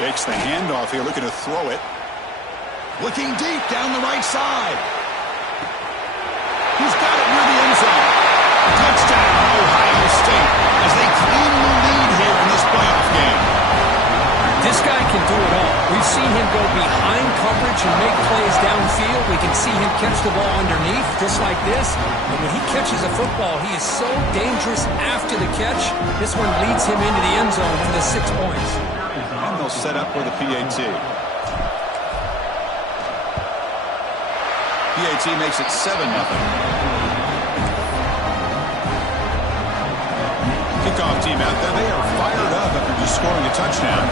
Fakes the handoff here, looking to throw it. Looking deep down the right side. He's got it near the end zone. Touchdown, Ohio State, as they claim the lead here in this playoff game. This guy can do it all. We've seen him go behind coverage and make plays downfield. We can see him catch the ball underneath, just like this. And when he catches a football, he is so dangerous after the catch. This one leads him into the end zone for the 6 points. And they'll set up for the PAT. PAT makes it 7-0. Kickoff team out there. They are fired up after just scoring a touchdown.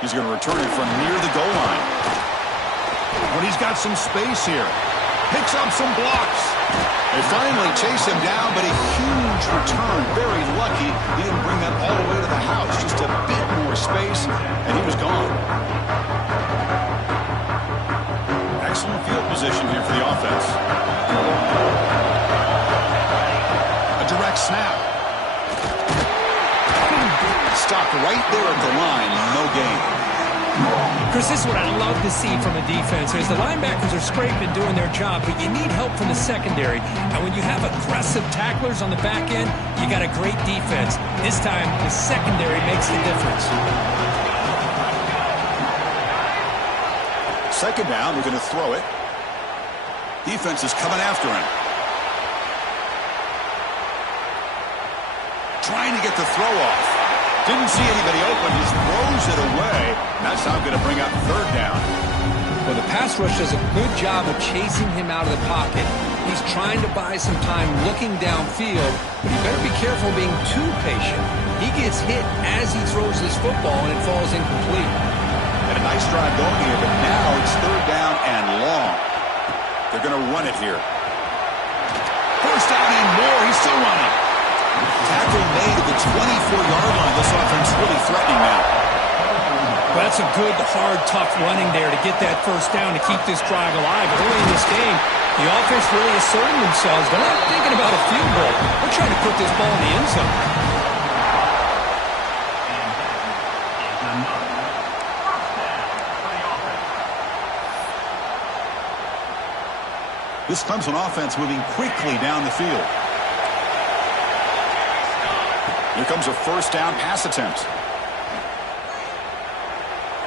He's going to return it from near the goal line. But he's got some space here. Picks up some blocks. They finally chase him down, but a huge return. Very lucky he didn't bring that all the way to the house. Just a bit more space, and he was gone. Excellent field position here for the offense. A direct snap. Stopped right there at the line. No gain. Chris, this is what I love to see from a defense. Is the linebackers are scraping, doing their job, but you need help from the secondary. And when you have aggressive tacklers on the back end, you got a great defense. This time, the secondary makes the difference. Second down, we're going to throw it. Defense is coming after him. Trying to get the throw off. Didn't see anybody open. Just throws it away. That's now going to bring up third down. Well, the pass rush does a good job of chasing him out of the pocket. He's trying to buy some time looking downfield, but he better be careful being too patient. He gets hit as he throws this football, and it falls incomplete. And a nice drive going here, but now it's third down and long. They're going to run it here. First down and more. He's still running. Tackle made at the 24-yard line. This offense really threatening now. Well, that's a good, hard, tough running there to get that first down to keep this drive alive. Early in this game, the offense really asserting themselves. They're not thinking about a field goal. They're trying to put this ball in the end zone. This Clemson offense moving quickly down the field. Here comes a first down pass attempt.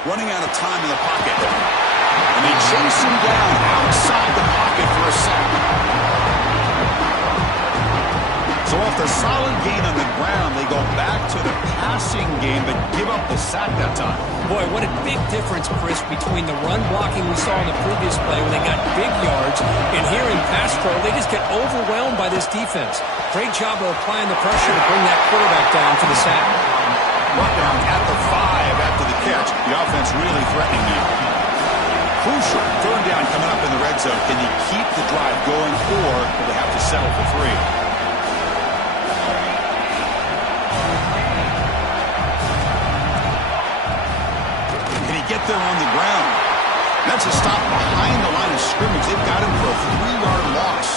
Running out of time in the pocket. And they chase him down outside the pocket for a sack. So off the solid gain on the ground, they go back to the passing game, but give up the sack that time. Boy, what a big difference, Chris, between the run blocking we saw in the previous play when they got big yards, and here in pass pro, they just get overwhelmed by this defense. Great job of applying the pressure to bring that quarterback down for the sack. Brought down at the 5 after the catch. The offense really threatening now. Crucial third down coming up in the red zone. Can you keep the drive going, or will they have to settle for 3? Get there on the ground. That's a stop behind the line of scrimmage. They've got him for a 3-yard loss.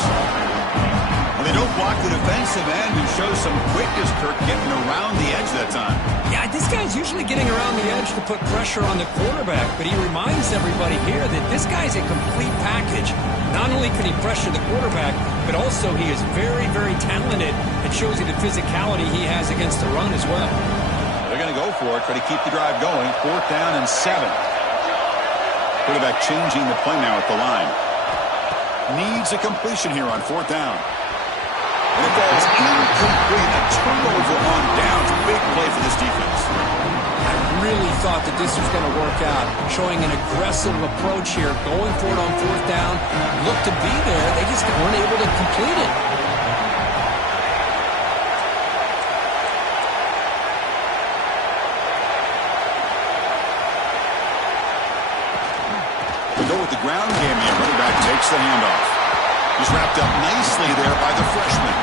Well, they don't block the defensive end, who shows some quickness, Kirk, getting around the edge that time. Yeah, this guy's usually getting around the edge to put pressure on the quarterback, but he reminds everybody here that this guy's a complete package. Not only can he pressure the quarterback, but also he is very, very talented. It shows you the physicality he has against the run as well. They're going to go for it, try to keep the drive going. 4th down and 7. Quarterback changing the play now at the line. Needs a completion here on 4th down. And it falls incomplete. A turnover on downs. Big play for this defense. I really thought that this was going to work out. Showing an aggressive approach here. Going for it on 4th down. Looked to be there. They just weren't able to complete it. The ground game here. Running back takes the handoff. He's wrapped up nicely there by the freshman.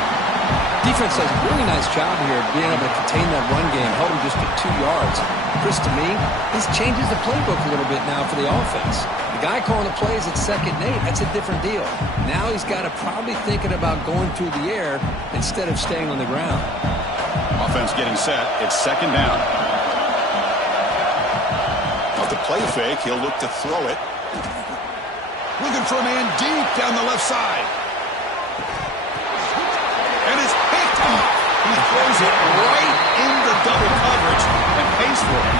Defense does a really nice job here of being able to contain that run game. Held him just to 2 yards. Chris, to me, this changes the playbook a little bit now for the offense. guy calling the plays at 2nd and 8, that's a different deal. Now he's got to probably thinking about going through the air instead of staying on the ground. Offense getting set. It's 2nd down. Off the play fake, he'll look to throw it. Looking for a man deep down the left side. And it's picked off. He throws it right into double coverage and pays for it.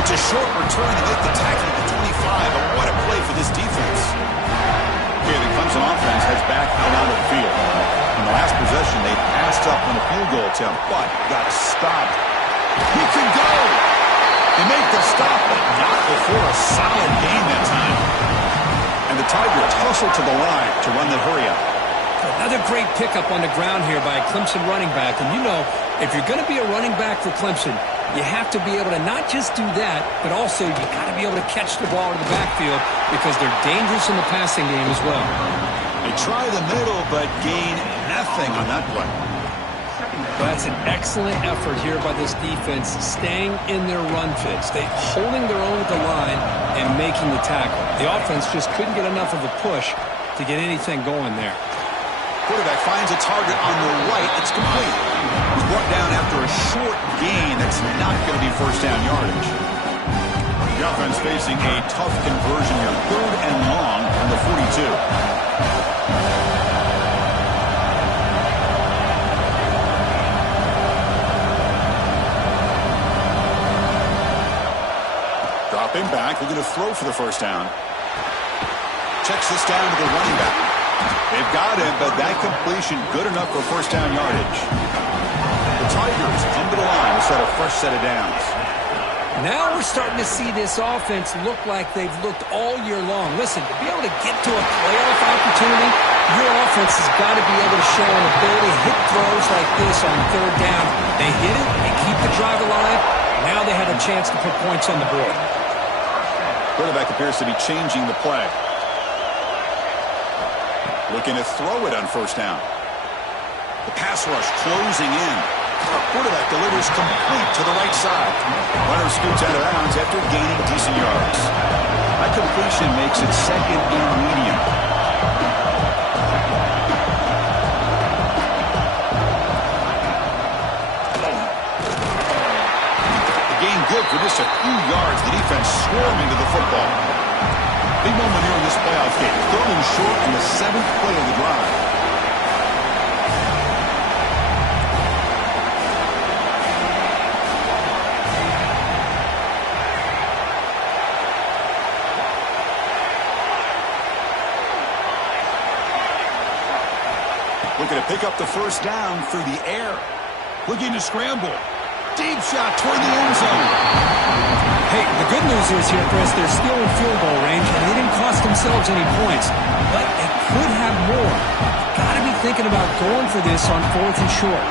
It's a short return to make the tackle at the 25, but what a play for this defense. Okay, the Clemson offense heads back out of the field. In the last possession, they passed up on a field goal attempt, but got stopped. He can go. They make the stop, but not before a solid gain that time. And the Tigers hustle to the line to run the hurry-up. Another great pickup on the ground here by a Clemson running back. And you know, if you're going to be a running back for Clemson, you have to be able to not just do that, but also you got to be able to catch the ball in the backfield because they're dangerous in the passing game as well. They try the middle, but gain nothing on that play. That's an excellent effort here by this defense, staying in their run fits. They holding their own with the line and making the tackle. The offense just couldn't get enough of a push to get anything going there. Quarterback finds a target on the right. It's complete. He's brought down after a short gain. That's not going to be first down yardage. The offense facing a tough conversion here. 3rd and long on the 42. Dropping back, looking to throw for the first down. Checks this down to the running back. They've got him, but that completion good enough for first down yardage. The Tigers come to the line to set a fresh set of downs. Now we're starting to see this offense look like they've looked all year long. Listen, to be able to get to a playoff opportunity, your offense has got to be able to show an ability to hit throws like this on 3rd down. They hit it, they keep the drive alive. Now they have a chance to put points on the board. Quarterback appears to be changing the play. Looking to throw it on first down. The pass rush closing in. Our quarterback delivers complete to the right side. Runner scoots out of bounds after gaining decent yards. That completion makes it 2nd and medium. The gain good for just a few yards. The defense swarming to the football. Big moment here in this playoff game. 3rd and short in the 7th play of the drive. Looking to pick up the first down through the air. Looking to scramble. Deep shot toward the end zone. Hey, the good news is here, Chris, they're still in field goal range, and they didn't cost themselves any points. But they could have more. Got to be thinking about going for this on 4th and short.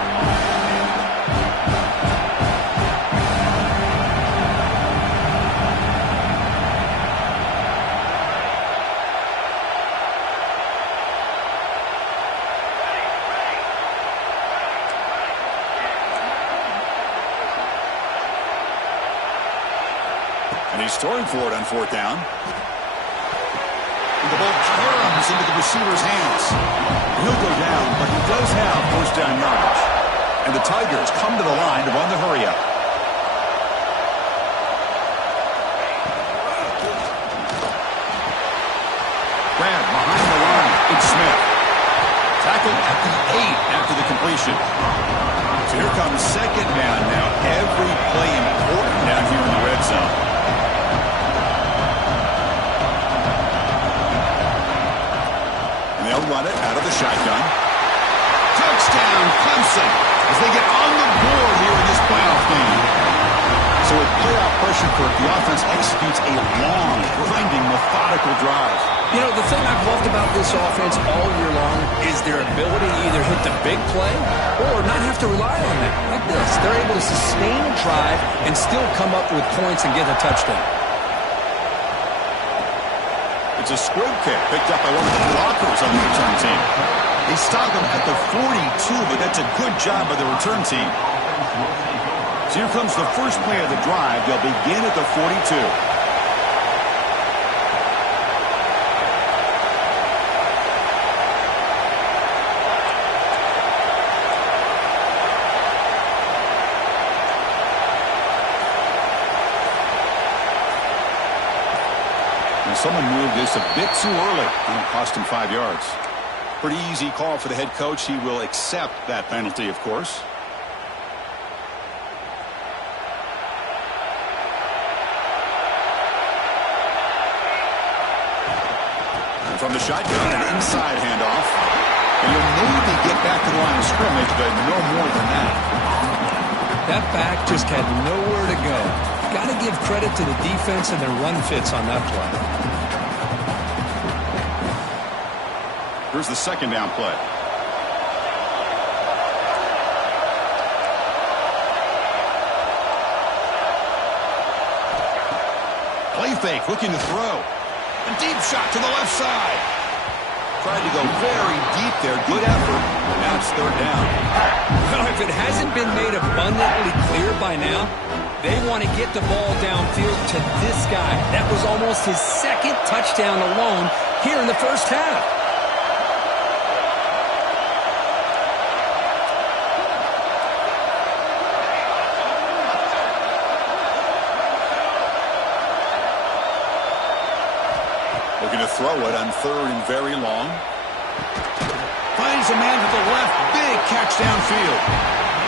And he's throwing for it on 4th down. And the ball caroms into the receiver's hands. He'll go down, but he does have first down yardage. And the Tigers come to the line to run the hurry-up. Grab behind the line. It's Smith. Tackled at the 8 after the completion. So here comes 2nd down now. Every play important down here in the red zone. They'll run it out of the shotgun. Touchdown, Clemson, as they get on the board here in this playoff game. So with playoff pressure, Kirk, the offense executes a long, grinding, methodical drive. You know, the thing I've loved about this offense all year long is their ability to either hit the big play or not have to rely on that. Like this, they're able to sustain a drive and still come up with points and get a touchdown. It's a squib kick picked up by one of the blockers on the return team. They stop him at the 42, but that's a good job by the return team. So here comes the first play of the drive. They'll begin at the 42. someone moved this a bit too early, and it cost him 5 yards. Pretty easy call for the head coach. He will accept that penalty, of course. And from the shotgun, an inside handoff. And he'll maybe get back to the line of scrimmage, but no more than that. That back just had nowhere to go. Got to give credit to the defense and their run fits on that play. Here's the second down play. Play fake, looking to throw. A deep shot to the left side. Tried to go very deep there. Good effort. Now it's third down. Well, if it hasn't been made abundantly clear by now, they want to get the ball downfield to this guy. That was almost his second touchdown alone here in the first half. Looking to throw it on third and very long. Finds a man to the left. Big catch downfield.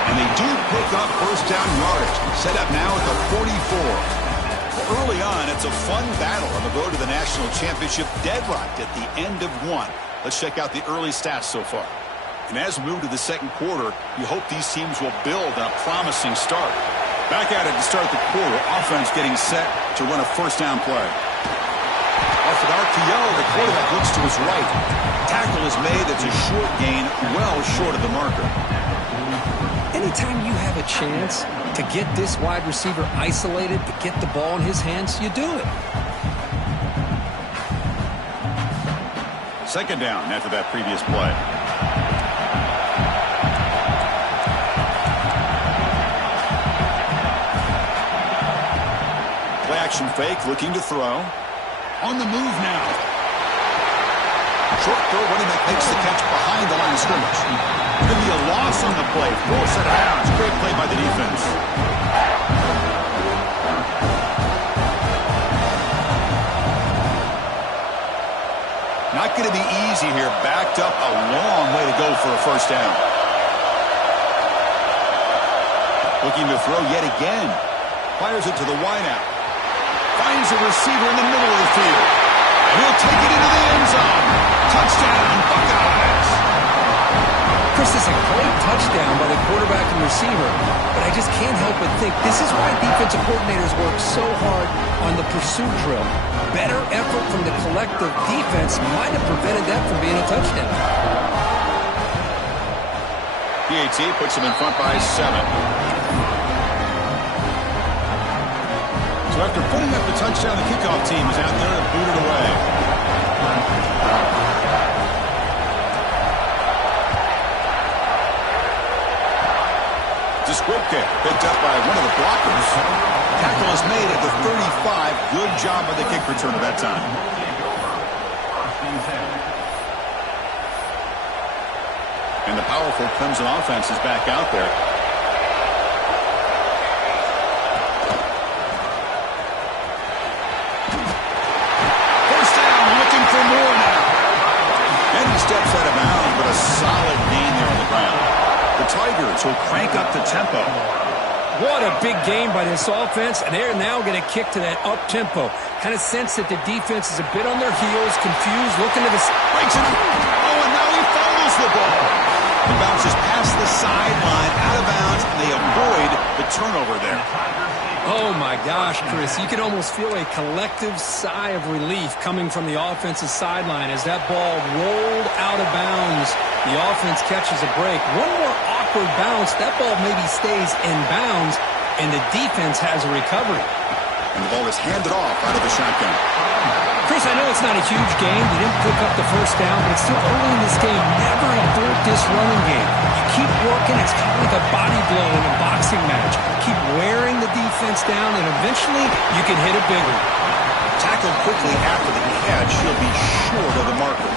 And they do pick up first down yardage. Set up now at the 44. Well, early on, it's a fun battle on the road to the national championship. Deadlocked at the end of one. Let's check out the early stats so far. And as we move to the second quarter, you hope these teams will build on a promising start. Back at it to start the quarter. Offense getting set to run a first down play. Off an RPO, the quarterback looks to his right. Tackle is made. It's a short gain, well short of the marker. Anytime you have a chance to get this wide receiver isolated, to get the ball in his hands, you do it. Second down after that previous play. Play action fake, looking to throw. On the move now. Short throw, running back makes the catch behind the line of scrimmage. Going to be a loss on the play. Full set of downs. Great play by the defense. Not going to be easy here. Backed up a long way to go for a first down. Looking to throw yet again. Fires it to the wideout. Finds a receiver in the middle of the field. And he'll take it into the end zone. Touchdown, Buckeyes. Chris, is a great touchdown by the quarterback and receiver, but I just can't help but think this is why defensive coordinators work so hard on the pursuit drill. Better effort from the collective defense might have prevented that from being a touchdown. PAT puts him in front by 7. So after putting up the touchdown, the kickoff team is out there to boot it away. Squibka picked up by one of the blockers. Tackle is made at the 35. Good job by the kick returner that time. And the powerful Clemson offense is back out there. First down, looking for more now. And he steps out of bounds, but a solid gain there on the ground. The Tigers will crank up the tempo. What a big game by this offense, and they're now going to kick to that up-tempo. Kind of sense that the defense is a bit on their heels, confused, looking to the... Breaks it. Oh, and now he fumbles the ball. He bounces past the sideline, out of bounds, and they avoid the turnover there. Oh, my gosh, Chris. You can almost feel a collective sigh of relief coming from the offensive sideline as that ball rolled out of bounds. The offense catches a break. One more awkward bounce. That ball maybe stays in bounds, and the defense has a recovery. And the ball is handed off out of the shotgun. Chris, I know it's not a huge game. They didn't pick up the first down, but it's still early in this game. Never abort this running game. You keep working. It's kind of like a body blow in a boxing match. Keep wearing the defense down, and eventually you can hit a big one. Tackled quickly after the catch. He'll be short of the marker.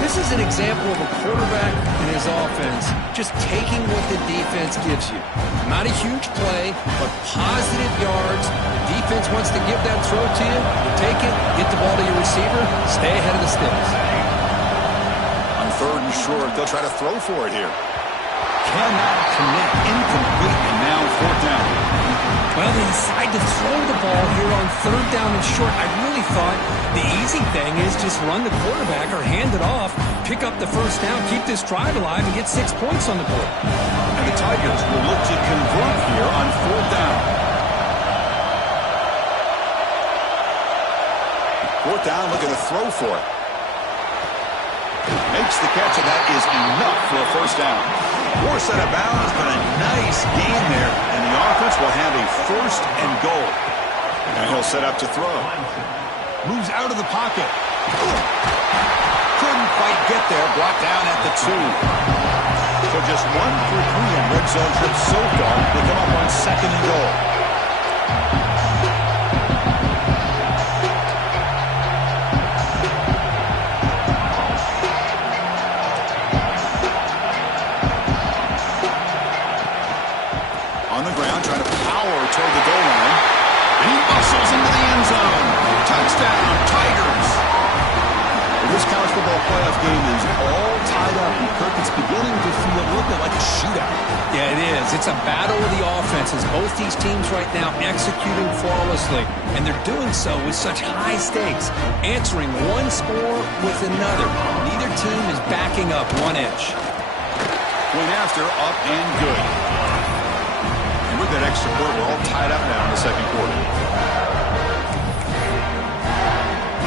This is is an example of a quarterback in his offense just taking what the defense gives you. Not a huge play, but positive yards. The defense wants to give that throw to you. You take it, get the ball to your receiver, stay ahead of the sticks. On 3rd and short, they'll try to throw for it here. Cannot connect. Incomplete, and now 4th down. Well, they decide to throw the ball here on 3rd down and short. I really thought the easy thing is just run the quarterback or hand it off, pick up the 1st down, keep this drive alive, and get 6 points on the board. And the Tigers will look to convert here on 4th down. 4th down, looking to throw for it. Makes the catch, and that is enough for a 1st down. Force out of bounds, but a nice gain there, and the offense will have a 1st and goal. And he'll set up to throw. Moves out of the pocket. Couldn't quite get there, brought down at the 2. So just 1 for 3 in red zone trips so far. They come up on 2nd and goal. On the ground, trying to power toward the goal line. And he muscles into the end zone. Touchdown, Tigers. Well, this college football playoff game is all tied up. And Kirk, it's beginning to feel a little bit like a shootout. Yeah, it is. It's a battle of the offenses. Both these teams right now executing flawlessly. And they're doing so with such high stakes. Answering one score with another. Neither team is backing up 1 inch. Point after, up and good. With that extra point, we're all tied up now in the 2nd quarter.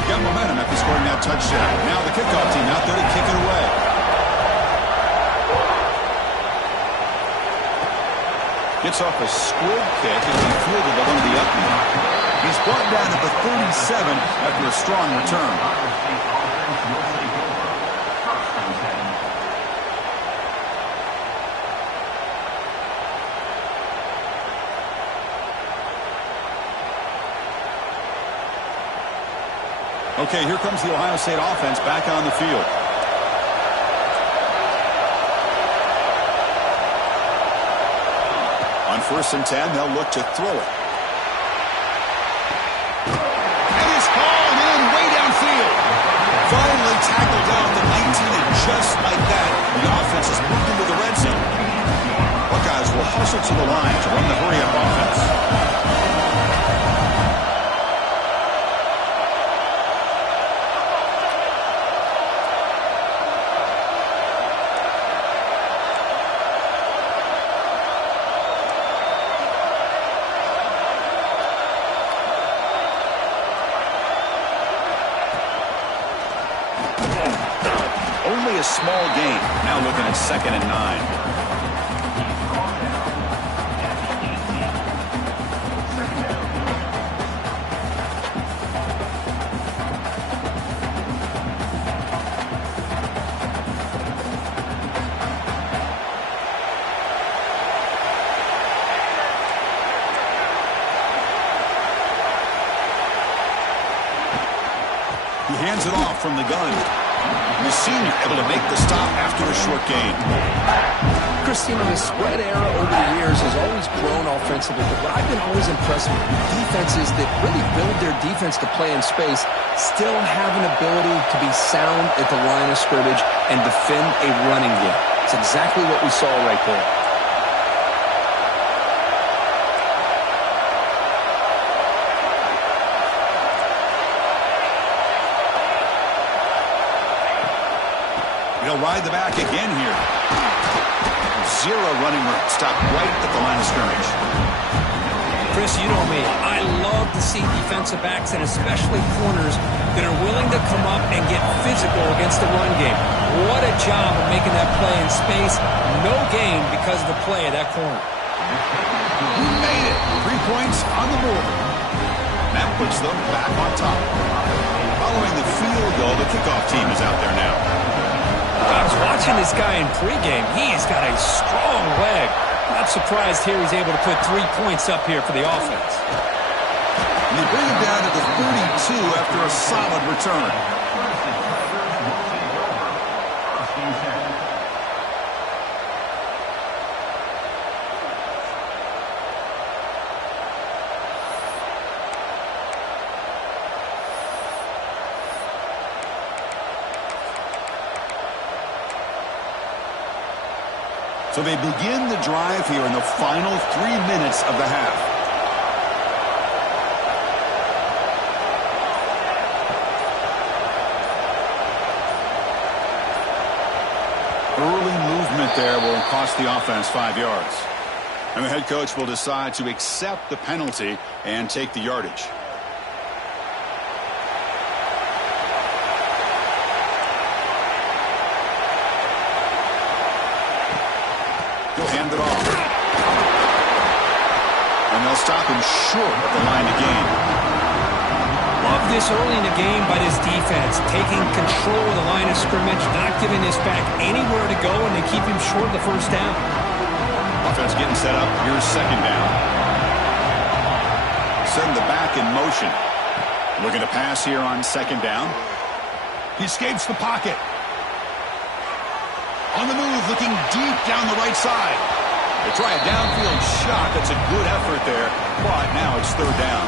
Got momentum after scoring that touchdown. Now the kickoff team out there to kick it away. Gets off a squib kick as he fielded along the up end. He's brought down at the 37 after a strong return. Okay, here comes the Ohio State offense back on the field. On 1st and 10, they'll look to throw it. And it's hauled in way downfield. Finally tackled down at the 19, and just like that, the offense is moved into the red zone. Buckeyes will hustle to the line to run the hurry-up offense. Only a small gain. Now looking at 2nd and 9. He hands it off from the gun. The senior able to make the stop after a short gain. Christine, the spread era over the years has always grown offensively, but what I've been always impressed with defenses that really build their defense to play in space still have an ability to be sound at the line of scrimmage and defend a running game. It's exactly what we saw right there. He'll ride the back again here. Zero running room. Stop right at the line of scrimmage. Chris, you know me. I love to see defensive backs and especially corners that are willing to come up and get physical against the run game. What a job of making that play in space. No gain because of the play of that corner. He made it. 3 points on the board. That puts them back on top. Following the field goal, the kickoff team is out there now. I was watching this guy in pregame. He's got a strong leg. Not surprised here he's able to put 3 points up here for the offense. And they bring him down to the 32 after a solid return. So they begin the drive here in the final 3 minutes of the half. Early movement there will cost the offense 5 yards. And the head coach will decide to accept the penalty and take the yardage. He'll hand it off. And they'll stop him short of the line to gain. Love this early in the game by this defense, taking control of the line of scrimmage, not giving this back anywhere to go, and they keep him short of the first down. Offense getting set up. Here's second down. Setting the back in motion. Looking to pass here on second down. He escapes the pocket. On the move, looking deep down the right side. They try a downfield shot. That's a good effort there, but now it's third down.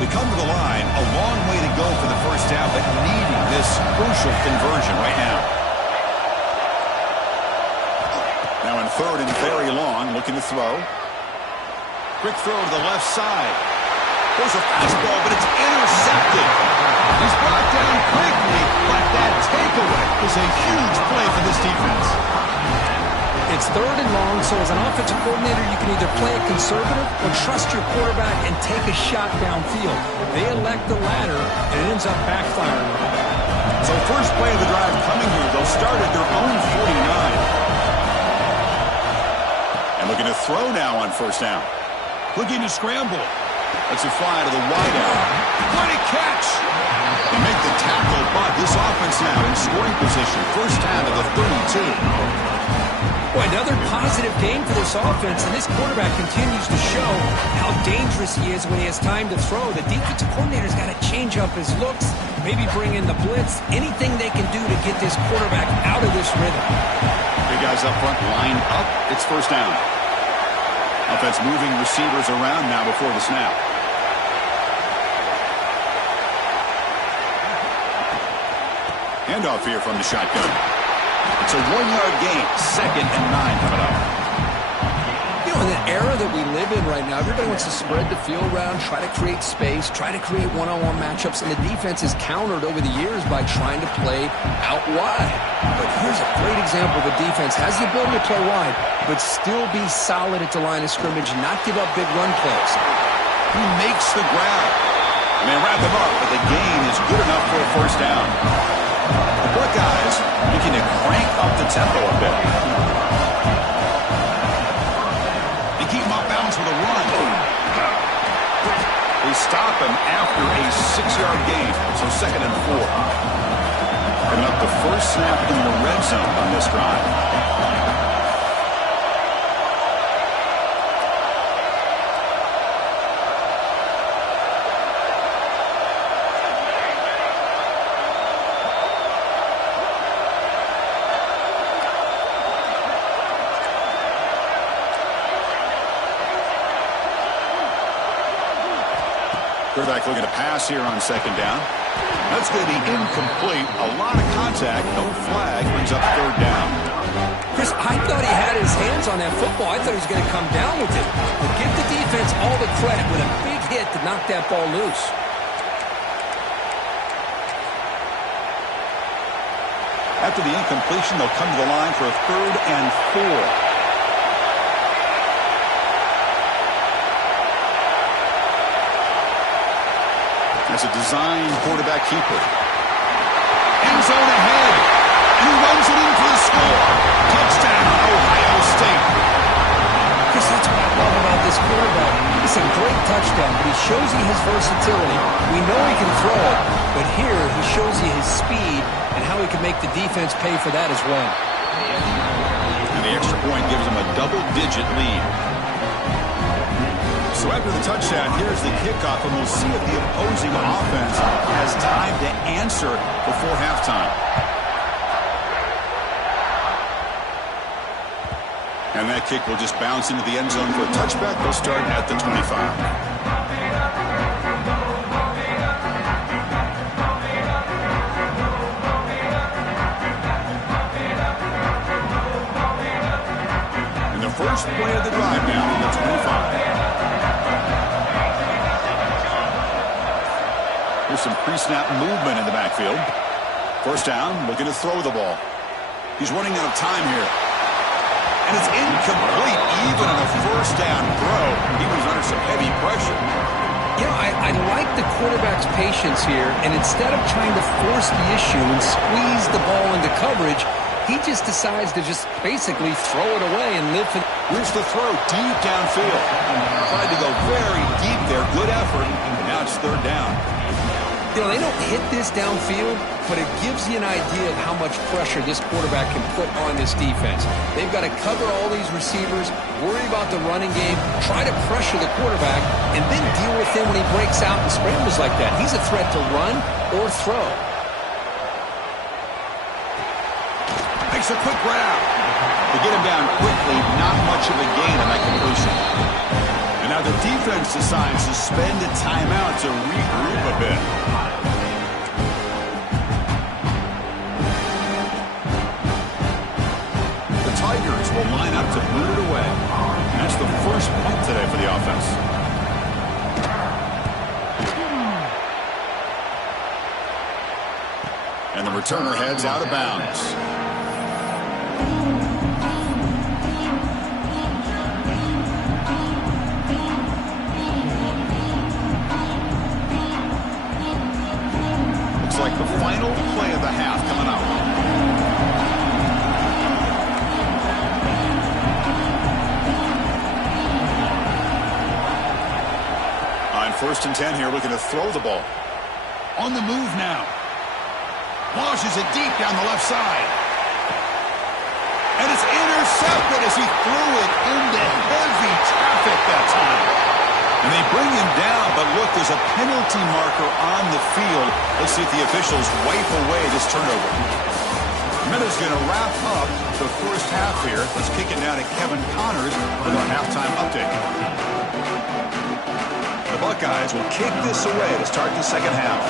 They come to the line, a long way to go for the first down, but needing this crucial conversion right now. Now in third and very long, looking to throw. Quick throw to the left side. There's a fastball, but it's intercepted. He's brought down quickly, but that takeaway is a huge play for this defense. It's third and long, so as an offensive coordinator, you can either play it conservative or trust your quarterback and take a shot downfield. They elect the latter, and it ends up backfiring. So first play of the drive coming here. They'll start at their own 49. And looking to throw now on first down. Looking to scramble. That's a fly to the wideout. What a catch! They make the tackle, but this offense now in scoring position. First down to the 32. Boy, another positive game for this offense, and this quarterback continues to show how dangerous he is when he has time to throw. The defensive coordinator's got to change up his looks, maybe bring in the blitz, anything they can do to get this quarterback out of this rhythm. Big guys up front lined up. It's first down. Offense moving receivers around now before the snap. Handoff here from the shotgun. It's a 1-yard gain. Second and 9 coming up. You know, in the era that we live in right now, everybody wants to spread the field around, try to create space, try to create one-on-one matchups, and the defense is countered over the years by trying to play out wide. But here's a great example. The defense has the ability to play wide, but still be solid at the line of scrimmage, not give up big run plays. He makes the grab. And they wrap him up, but the gain is good enough for a first down. The Buckeyes looking to crank up the tempo a bit. They keep him off balance with a run. They stop him after a 6-yard gain, so second and 4. Coming up the first snap in the red zone on this drive. Quarterback looking to pass here on second down. That's going to be incomplete. A lot of contact. No flag. Brings up third down. Chris, I thought he had his hands on that football. I thought he was going to come down with it. But give the defense all the credit with a big hit to knock that ball loose. After the incompletion, they'll come to the line for a third and 4. That's a design quarterback keeper. End zone ahead. He runs it in for the score. Touchdown, Ohio State. Chris, that's what I love about this quarterback. It's a great touchdown, but he shows you his versatility. We know he can throw it, but here he shows you his speed and how he can make the defense pay for that as well. And the extra point gives him a double-digit lead. So after the touchdown, here's the kickoff, and we'll see if the opposing offense has time to answer before halftime. And that kick will just bounce into the end zone for a touchback. They'll start at the 25. First play of the drive now from the 25. Here's some pre-snap movement in the backfield. First down, looking to throw the ball. He's running out of time here. And it's incomplete even on a first down throw. He was under some heavy pressure. You know, I like the quarterback's patience here, and instead of trying to force the issue and squeeze the ball into coverage, he just decides to just basically throw it away and live for the... Here's the throw deep downfield. Tried to go very deep there. Good effort. Now it's third down. You know, they don't hit this downfield, but it gives you an idea of how much pressure this quarterback can put on this defense. They've got to cover all these receivers, worry about the running game, try to pressure the quarterback, and then deal with him when he breaks out and scrambles like that. He's a threat to run or throw. Makes a quick grab. They get him down quickly, not much of a gain on that completion. And now the defense decides to spend a timeout to regroup a bit. The Tigers will line up to boot it away. And that's the first point today for the offense. And the returner heads out of bounds. Like the final play of the half coming up. On 1st and 10 here, looking to throw the ball. On the move now. Launches it deep down the left side. And it's intercepted as he threw it into heavy traffic that time. And they bring him down, but look, there's a penalty marker on the field. Let's see if the officials wipe away this turnover. Minutes going to wrap up the first half here. Let's kick it down to Kevin Connors with our halftime update. The Buckeyes will kick this away to start the second half.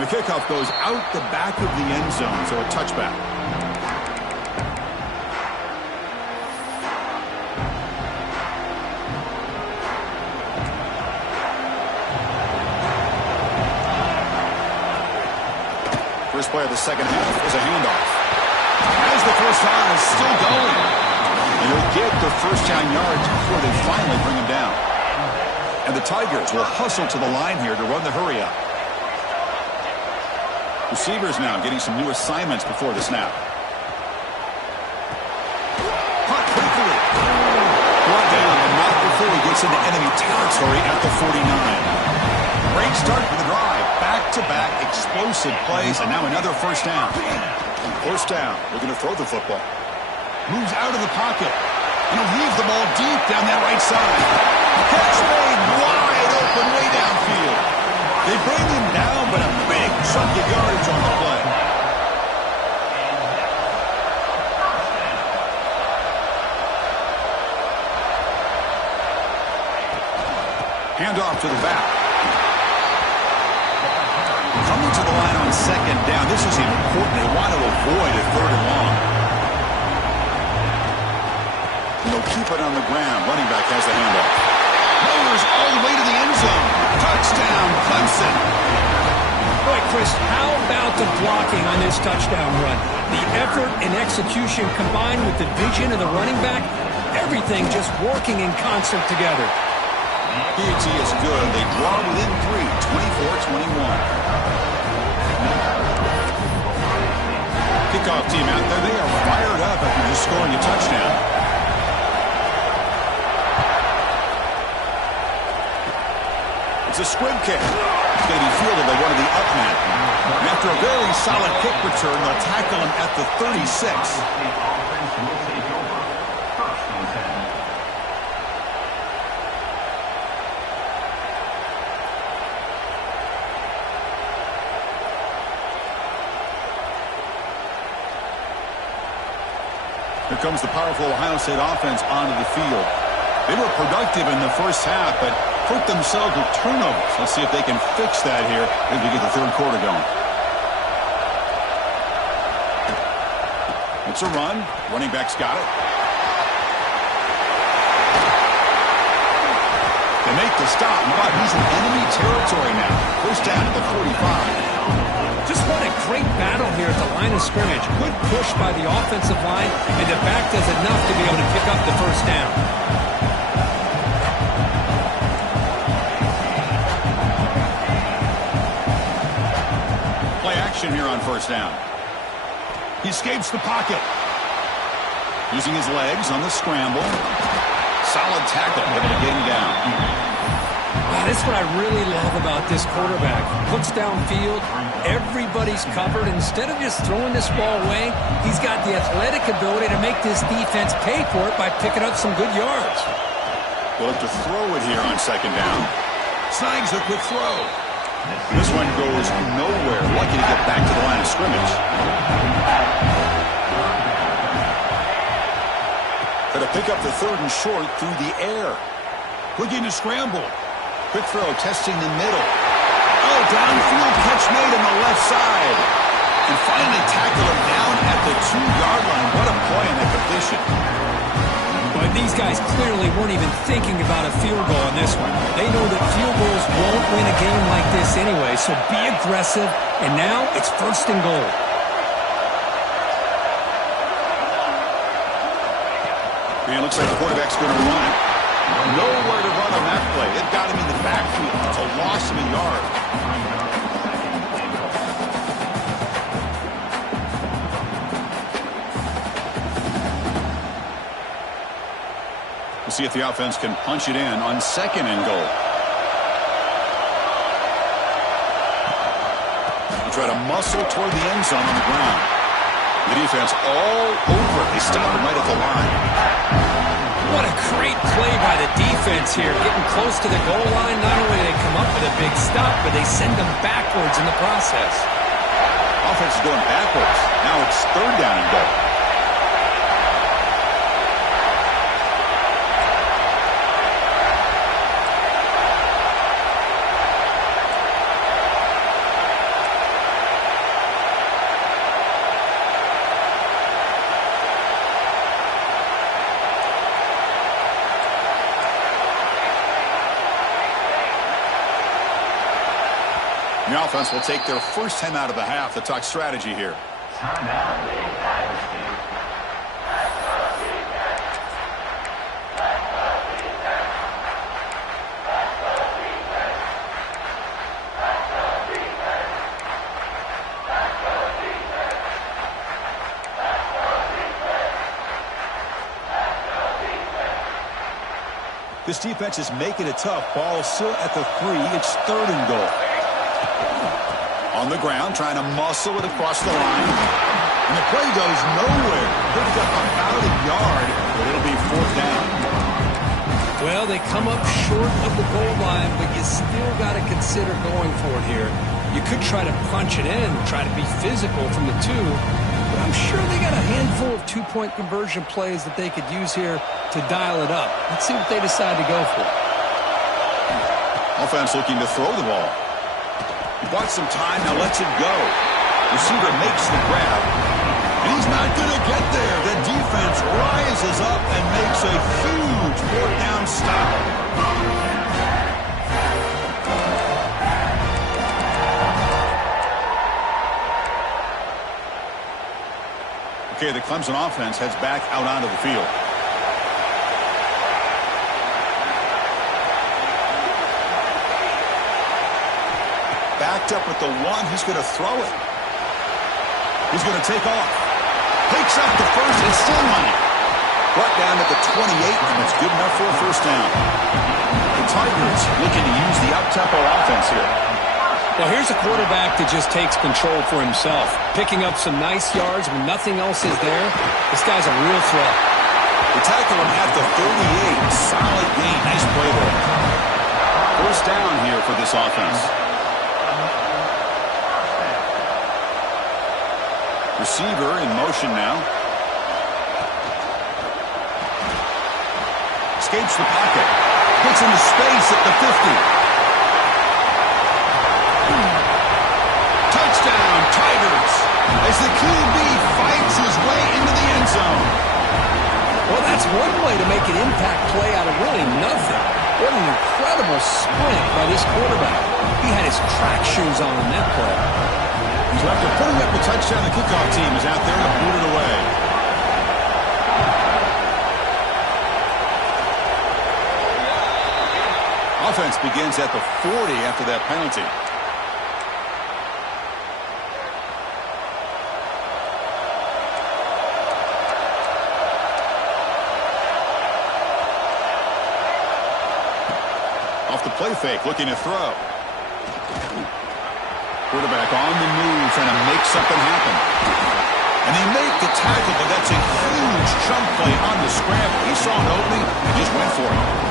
And the kickoff goes out the back of the end zone, so a touchback. First play of the second half is a handoff. As the first down is still going. And he'll get the first down yards before they finally bring him down. And the Tigers will hustle to the line here to run the hurry up. Receivers now getting some new assignments before the snap. Caught quickly. Brought down, and not before he gets into enemy territory at the 49. Great start for the drive. Back-to-back explosive plays, and now another first down. First down. Looking to throw the football. Moves out of the pocket. And he'll heave the ball deep down that right side. Catch made wide open way downfield. They bring him down, but a big chunk of yardage on the play. Hand off to the back. Coming to the line on second down. This is important. They want to avoid a third and long. And they'll keep it on the ground. Running back has the handoff. Motors all the way to the end zone. Touchdown, Clemson. Boy, Chris, how about the blocking on this touchdown run? The effort and execution combined with the vision of the running back, everything just working in concert together. PAT is good. They draw within 3, 24-21. Kickoff team out there. They are fired up after just scoring a touchdown. It's a squib kick. It's going to be fielded by one of the up men. And after a very solid kick return, they'll tackle him at the 36. Here comes the powerful Ohio State offense onto the field. They were productive in the first half, but hurt themselves with turnovers. Let's see if they can fix that here as we get the third quarter going. It's a run. Running back's got it. They make the stop, but he's in enemy territory now. First down at the 45. Just what a great battle here at the line of scrimmage. Good push by the offensive line, and the back does enough to be able to pick up the first down. Play action here on first down. He escapes the pocket. Using his legs on the scramble. Solid tackle, able to get him down. Wow, that's what I really love about this quarterback. Looks downfield, everybody's covered. Instead of just throwing this ball away, he's got the athletic ability to make this defense pay for it by picking up some good yards. We'll have to throw it here on second down. Snags a quick throw. This one goes nowhere. Lucky to get back to the line of scrimmage. Got to pick up the third and short through the air. Looking to scramble. Quick throw, testing the middle. Oh, downfield catch made on the left side. And finally tackle him down at the 2-yard line. What a play on that completion. But these guys clearly weren't even thinking about a field goal on this one. They know that field goals won't win a game like this anyway, so be aggressive. And now it's first and goal. And it looks like the quarterback's going to run it. Nowhere to run on that play. It got him in the backfield. It's a loss of a yard. We'll see if the offense can punch it in on second and goal. They try to muscle toward the end zone on the ground. The defense all over it. They stop him right at the line. What a great play by the defense here. Getting close to the goal line, not only do they come up with a big stop, but they send them backwards in the process. Offense is going backwards. Now it's third down and goal. The offense will take their first time out of the half to talk strategy here. This defense is making it tough. Ball still at the 3. It's third and goal. On the ground, trying to muscle it across the line. And the play goes nowhere. Picked up about a yard, but it'll be fourth down. Well, they come up short of the goal line, but you still got to consider going for it here. You could try to punch it in, try to be physical from the 2, but I'm sure they got a handful of 2-point conversion plays that they could use here to dial it up. Let's see what they decide to go for. Offense looking to throw the ball. Wants some time, now lets it go. Receiver makes the grab. And he's not going to get there. The defense rises up and makes a huge fourth down stop. Okay, the Clemson offense heads back out onto the field. Backed up with the 1. He's going to throw it. He's going to take off. Takes out the first and still running. Brought down at the 28, and it's good enough for a first down. The Tigers looking to use the up-tempo offense here. Well, here's a quarterback that just takes control for himself. Picking up some nice yards when nothing else is there. This guy's a real threat. They tackle him at the 38. Solid gain. Nice play there. First down here for this offense. Receiver in motion now. Escapes the pocket. Gets into space at the 50. Touchdown, Tigers, as the QB fights his way into the end zone. Well, that's one way to make an impact play out of really nothing. What an incredible sprint by this quarterback. He had his track shoes on in that play. So after putting up the touchdown, the kickoff team is out there to boot it away. Offense begins at the 40 after that penalty. Off the play fake, looking to throw. Quarterback on the move, trying to make something happen. And they make the tackle, but that's a huge chunk play on the scramble. He saw an opening and just went for it.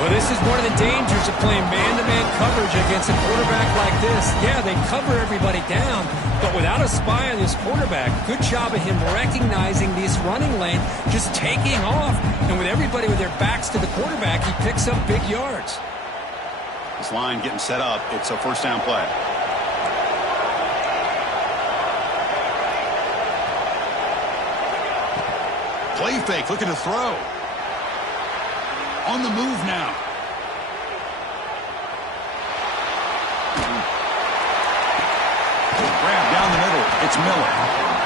Well, this is one of the dangers of playing man-to-man coverage against a quarterback like this. Yeah, they cover everybody down, but without a spy on this quarterback, good job of him recognizing this running lane, just taking off. And with everybody with their backs to the quarterback, he picks up big yards. This line getting set up. It's a first down play. Play fake, looking to throw. On the move now. Grab down the middle. It's Miller.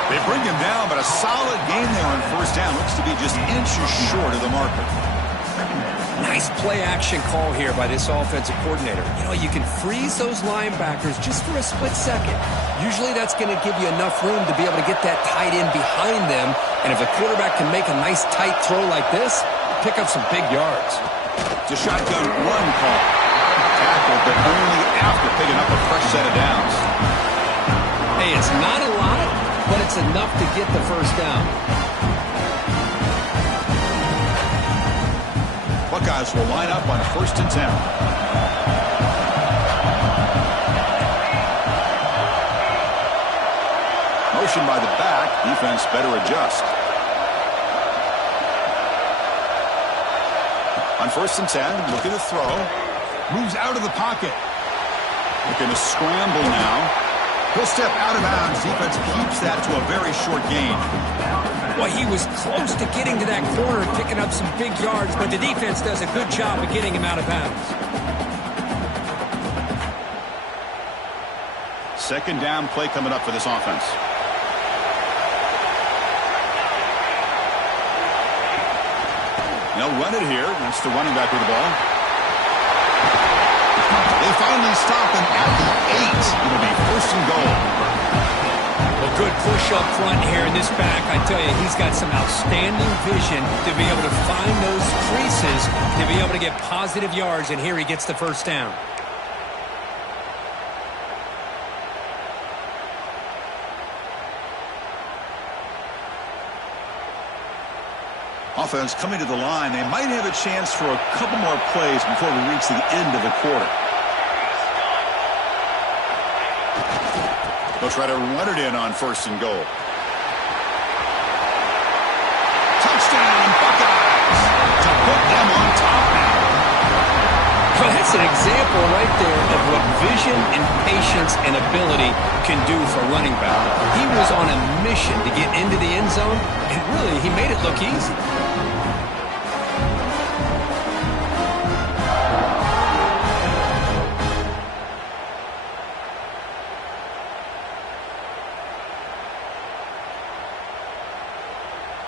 They bring him down, but a solid game there on first down. Looks to be just inches short of the marker. Nice play-action call here by this offensive coordinator. You know, you can freeze those linebackers just for a split second. Usually that's going to give you enough room to be able to get that tight end behind them. And if the quarterback can make a nice tight throw like this, pick up some big yards. It's a shotgun run call. Tackle, but only after picking up a fresh set of downs. Hey, it's not a lot, but it's enough to get the first down. Buckeyes will line up on 1st and 10. Motion by the back. Defense better adjust. On 1st and 10, looking to throw. Moves out of the pocket. Looking to scramble now. He'll step out of bounds. Defense keeps that to a very short gain. Well, he was close to getting to that corner and picking up some big yards, but the defense does a good job of getting him out of bounds. Second down play coming up for this offense. They'll run it here. That's the running back with the ball. They finally stop him at the 8. It'll be 1st and goal. Well, good push up front here in this back. I tell you, he's got some outstanding vision to be able to find those creases, to be able to get positive yards, and here he gets the first down. Offense coming to the line. They might have a chance for a couple more plays before we reach the end of the quarter. They'll try to run it in on 1st and goal. Touchdown, Buckeyes! To put them on top now. Well, that's an example right there of what vision and patience and ability can do for a running back. He was on a mission to get into the end zone, and really, he made it look easy.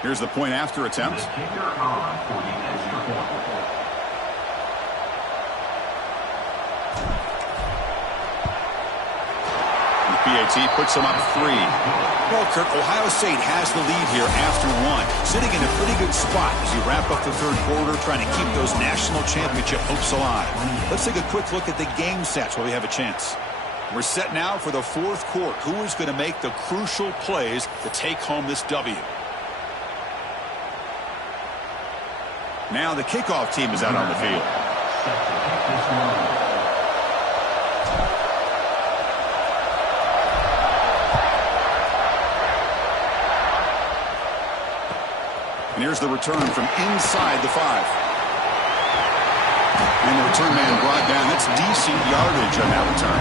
Here's the point after attempt. PAT puts them up 3. Well, Kirk, Ohio State has the lead here after 1. Sitting in a pretty good spot as you wrap up the third quarter, trying to keep those national championship hopes alive. Let's take a quick look at the game stats while we have a chance. We're set now for the fourth quarter. Who is going to make the crucial plays to take home this W? Now the kickoff team is out on the field. And here's the return from inside the 5. And the return man brought down. That's decent yardage on that return.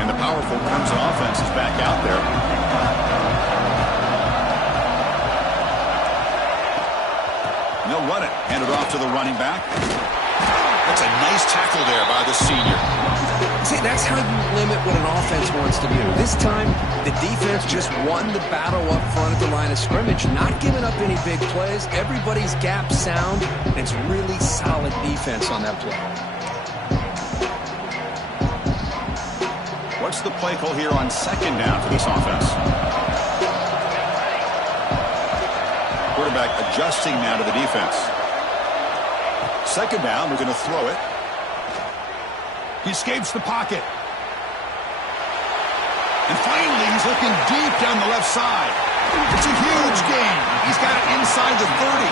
And the powerful Clemson offense is back out there. They'll run it. Hand it off to the running back. That's a nice tackle there by the senior. See, that's how you limit what an offense wants to do. This time, the defense just won the battle up front at the line of scrimmage, not giving up any big plays. Everybody's gap sound, and it's really solid defense on that play. What's the play call here on second down for this offense? Quarterback adjusting now to the defense. Second down, we're going to throw it. He escapes the pocket. And finally, he's looking deep down the left side. It's a huge gain. He's got it inside the 30.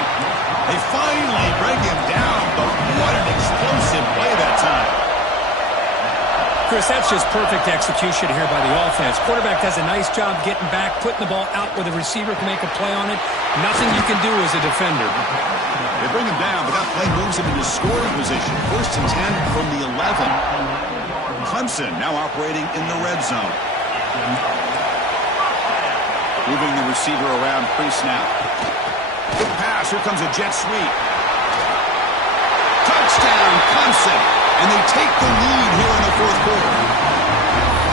They finally bring him down, but what an explosive play that time. Chris, that's just perfect execution here by the offense. Quarterback does a nice job getting back, putting the ball out where the receiver can make a play on it. Nothing you can do as a defender. They bring him down, but that play moves him into scoring position. 1st and 10 from the 11. Clemson now operating in the red zone. Moving the receiver around pre-snap. Good pass. Here comes a jet sweep. Touchdown, Clemson. And they take the lead here in the 4th quarter.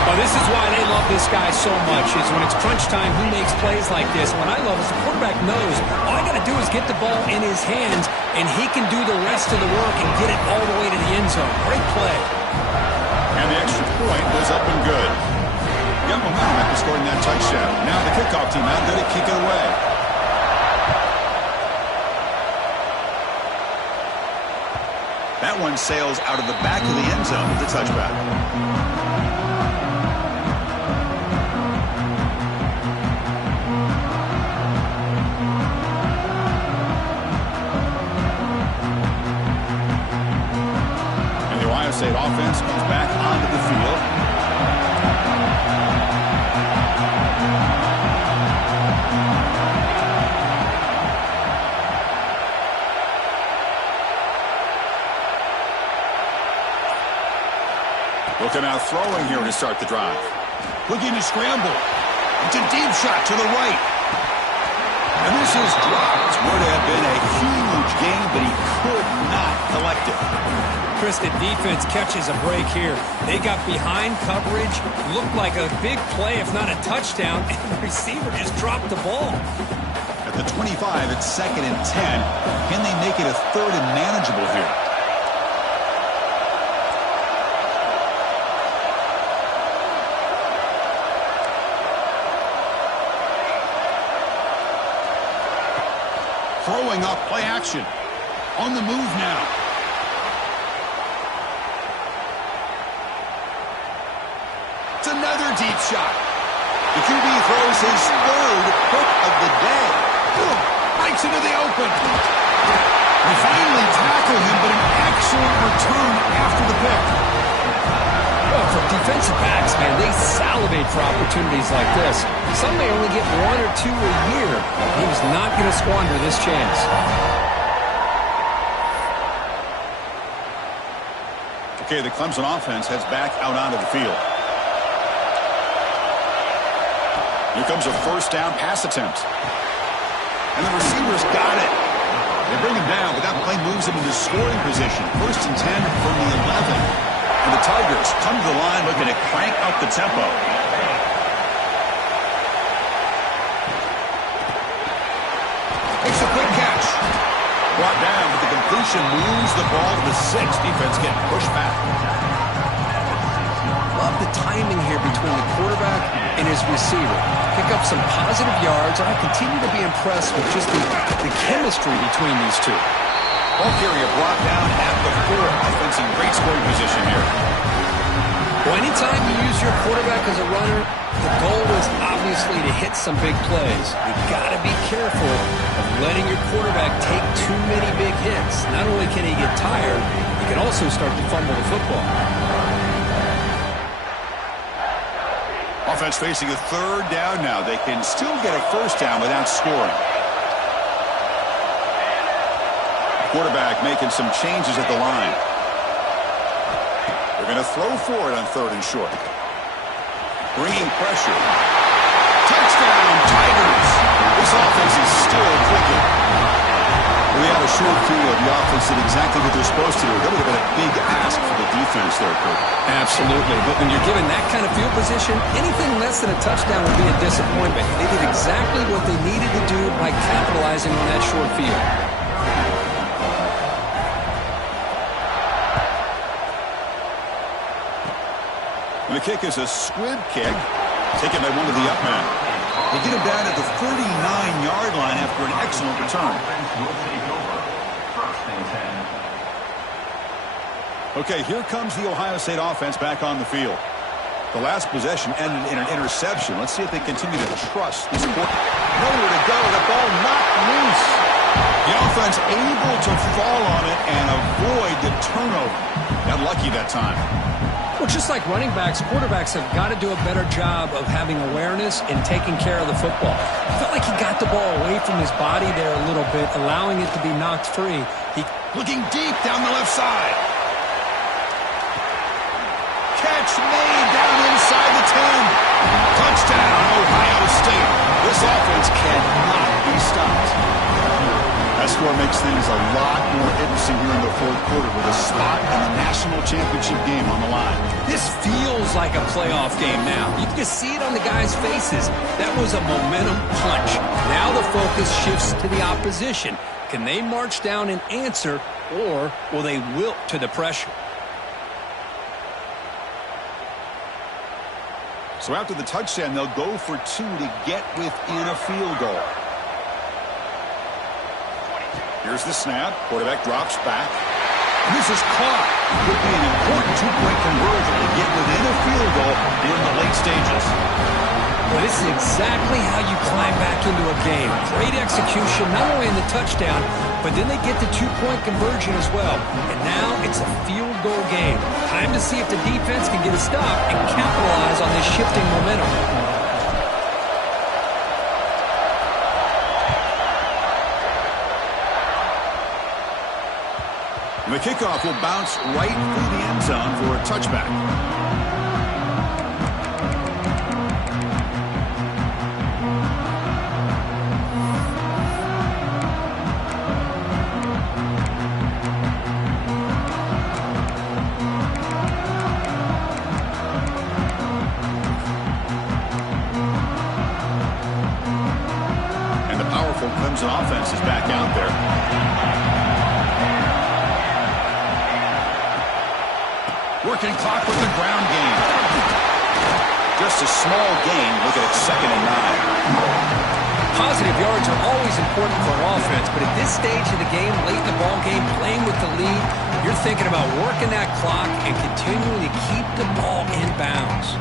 Well, this is why they love this guy so much, is when it's crunch time, he makes plays like this. What I love is the quarterback knows all I got to do is get the ball in his hands, and he can do the rest of the work and get it all the way to the end zone. Great play. And the extra point was up and good. Got momentum after scoring that touchdown. Now the kickoff team out there to kick it away. That one sails out of the back of the end zone with the touchback. And the Ohio State offense comes back onto the field. Looking out throwing here to start the drive. Looking to scramble. It's a deep shot to the right. And this is dropped. Would have been a huge gain, but he could not collect it. Chris, the defense catches a break here. They got behind coverage, looked like a big play, if not a touchdown, and the receiver just dropped the ball. At the 25, it's 2nd and 10. Can they make it a 3rd and manageable here? Throwing up, play action. On the move now. It's another deep shot. The QB throws his 3rd hook of the day. Breaks into the open. They finally tackle him, but an excellent return after the pick. Well, for defensive backs, man, they salivate for opportunities like this. Some may only get 1 or 2 a year. He was not going to squander this chance. Okay, the Clemson offense heads back out onto the field. Here comes a 1st down pass attempt. And the receiver's got it. They bring him down, but that play moves him into scoring position. 1st and 10 from the 11. And the Tigers come to the line looking to crank up the tempo. Makes a quick catch. Brought down, but the completion moves the ball to the 6. Defense getting pushed back. Love the timing here between the quarterback and his receiver. Pick up some positive yards, and I continue to be impressed with just the chemistry between these two. Ball carrier brought down at the 4. Offense in great scoring position here. Well, anytime you use your quarterback as a runner, the goal is obviously to hit some big plays. You got to be careful of letting your quarterback take too many big hits. Not only can also start to fumble the football. Offense facing a third down now. They can still get a first down without scoring. Quarterback making some changes at the line. They're going to throw for it on third and short. Bringing pressure. Touchdown, Tigers! This offense is still clicking. Well, they had a short field. The offense did exactly what they're supposed to do. That would have been a big ask for the defense there, Kurt. Absolutely. But when you're given that kind of field position, anything less than a touchdown would be a disappointment. They did exactly what they needed to do by capitalizing on that short field. And the kick is a squib kick, taken by one of the up men. They get him down at the 39-yard line after an excellent return. Okay, here comes the Ohio State offense back on the field. The last possession ended in an interception. Let's see if they continue to trust this quarter. Nowhere to go. The ball knocked loose. The offense able to fall on it and avoid the turnover. Got lucky that time. Well, just like running backs, quarterbacks have got to do a better job of having awareness and taking care of the football. I felt like he got the ball away from his body there a little bit, allowing it to be knocked free. Looking deep down the left side. Catch made down inside the 10. Touchdown, Ohio State. This offense cannot be stopped. That score makes things a lot more interesting here in the fourth quarter with a spot in the national championship game on the line. This feels like a playoff game now. You can see it on the guys' faces. That was a momentum punch. Now the focus shifts to the opposition. Can they march down and answer, or will they wilt to the pressure? So after the touchdown, they'll go for two to get within a field goal. Here's the snap. Quarterback drops back. And this is caught. Could be an important two-point conversion to get within a field goal in the late stages. Well, this is exactly how you climb back into a game. Great execution, not only in the touchdown, but then they get the two-point conversion as well. And now it's a field goal game. Time to see if the defense can get a stop and capitalize on this shifting momentum. And the kickoff will bounce right through the end zone for a touchback. And the powerful Clemson offense is back out there. Working clock with the ground game. Just a small gain. Look at it, 2nd and 9. Positive yards are always important for an offense, but at this stage of the game, late in the ball game, playing with the lead, you're thinking about working that clock and continuing to keep the ball in bounds.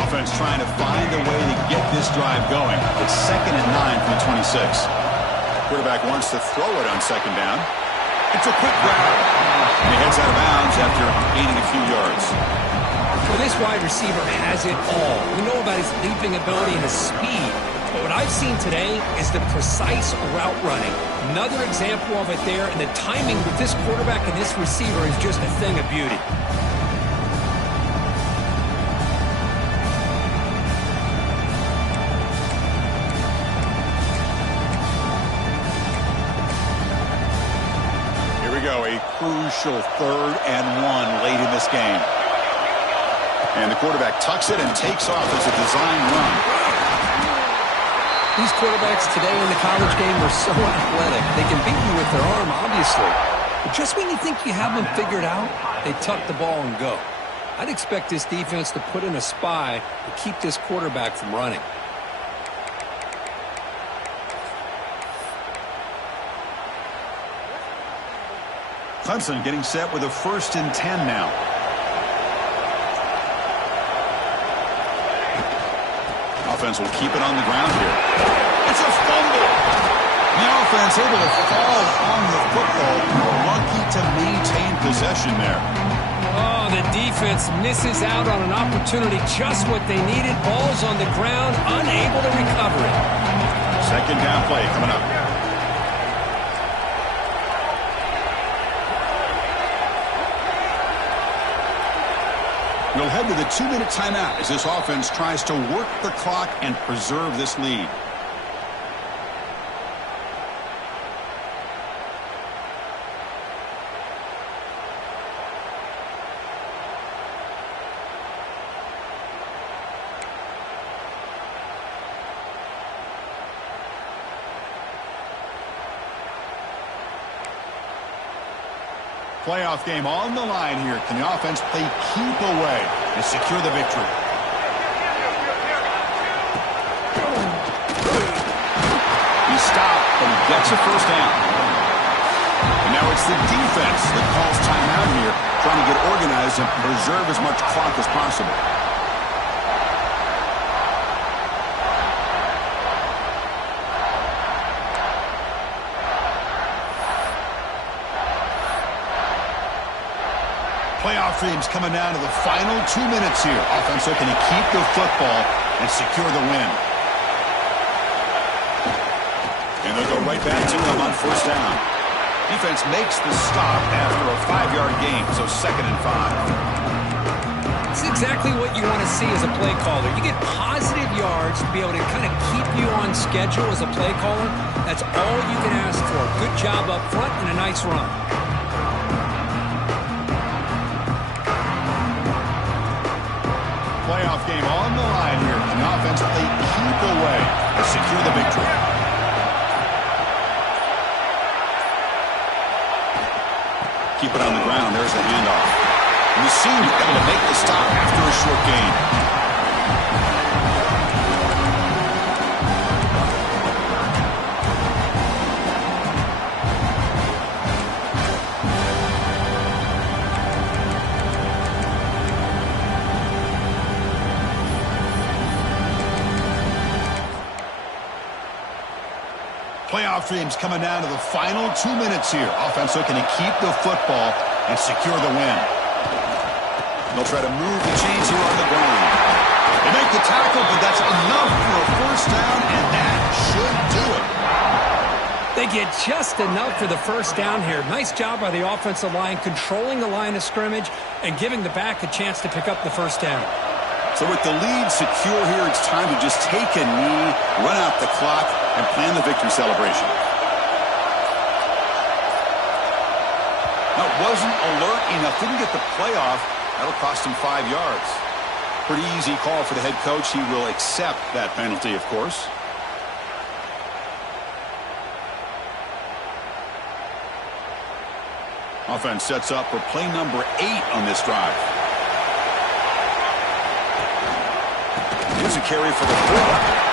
Offense trying to find a way to get this drive going. It's 2nd and 9 from the 26. Quarterback wants to throw it on 2nd down. It's a quick grab. And he heads out of bounds after gaining a few yards. Well, this wide receiver has it all. We know about his leaping ability and his speed. But what I've seen today is the precise route running. Another example of it there, and the timing with this quarterback and this receiver is just a thing of beauty. A crucial 3rd and 1 late in this game. And the quarterback tucks it and takes off as a design run. These quarterbacks today in the college game are so athletic. They can beat you with their arm, obviously. But just when you think you have them figured out, they tuck the ball and go. I'd expect this defense to put in a spy to keep this quarterback from running. Clemson getting set with a 1st and 10 now. offense will keep it on the ground here. It's a fumble. The offense able to fall on the football. Lucky to maintain possession there. Oh, the defense misses out on an opportunity, just what they needed. Ball's on the ground, unable to recover it. Second down play coming up. We'll head to the 2-minute timeout as this offense tries to work the clock and preserve this lead. Playoff game on the line here. Can the offense play keep away and secure the victory? He stopped, but he gets a first down. And now it's the defense that calls timeout here, trying to get organized and preserve as much clock as possible. Playoff dreams coming down to the final 2 minutes here. Offense looking to keep the football and secure the win. And they'll go right back to him on first down. Defense makes the stop after a 5-yard gain, so 2nd and 5. It's exactly what you want to see as a play caller. You get positive yards to be able to kind of keep you on schedule as a play caller. That's all you can ask for. Good job up front and a nice run. Playoff game on the line here. Can the offense play keep away to secure the victory? Keep it on the ground. There's the handoff. And the senior able to make the stop after a short gain. Playoff dreams coming down to the final 2 minutes here. Offense looking to keep the football and secure the win. They'll try to move the chains here on the ground. They make the tackle, but that's enough for a first down, and that should do it. They get just enough for the first down here. Nice job by the offensive line, controlling the line of scrimmage and giving the back a chance to pick up the first down. So with the lead secure here, it's time to just take a knee, run out the clock, and plan the victory celebration. Now, wasn't alert enough, didn't get the playoff. That'll cost him 5 yards. Pretty easy call for the head coach. He will accept that penalty, of course. Offense sets up for play number 8 on this drive. Here's a carry for the 4.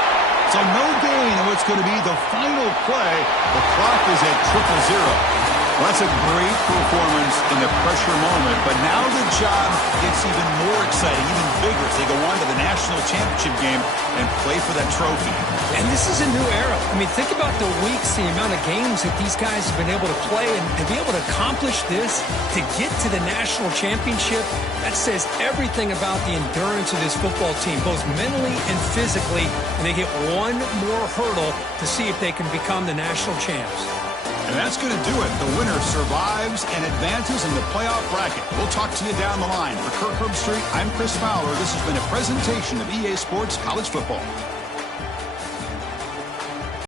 So no gain on what's going to be the final play. The clock is at 0-0. Well, that's a great performance in the pressure moment, but now the job gets even more exciting, even bigger as they go on to the national championship game and play for that trophy. And this is a new era. I mean, think about the weeks, the amount of games that these guys have been able to play, and to be able to accomplish this, to get to the national championship, that says everything about the endurance of this football team, both mentally and physically, and they get one more hurdle to see if they can become the national champs. And that's going to do it. The winner survives and advances in the playoff bracket. We'll talk to you down the line. For Kirk Herbstreit, I'm Chris Fowler. This has been a presentation of EA Sports College Football.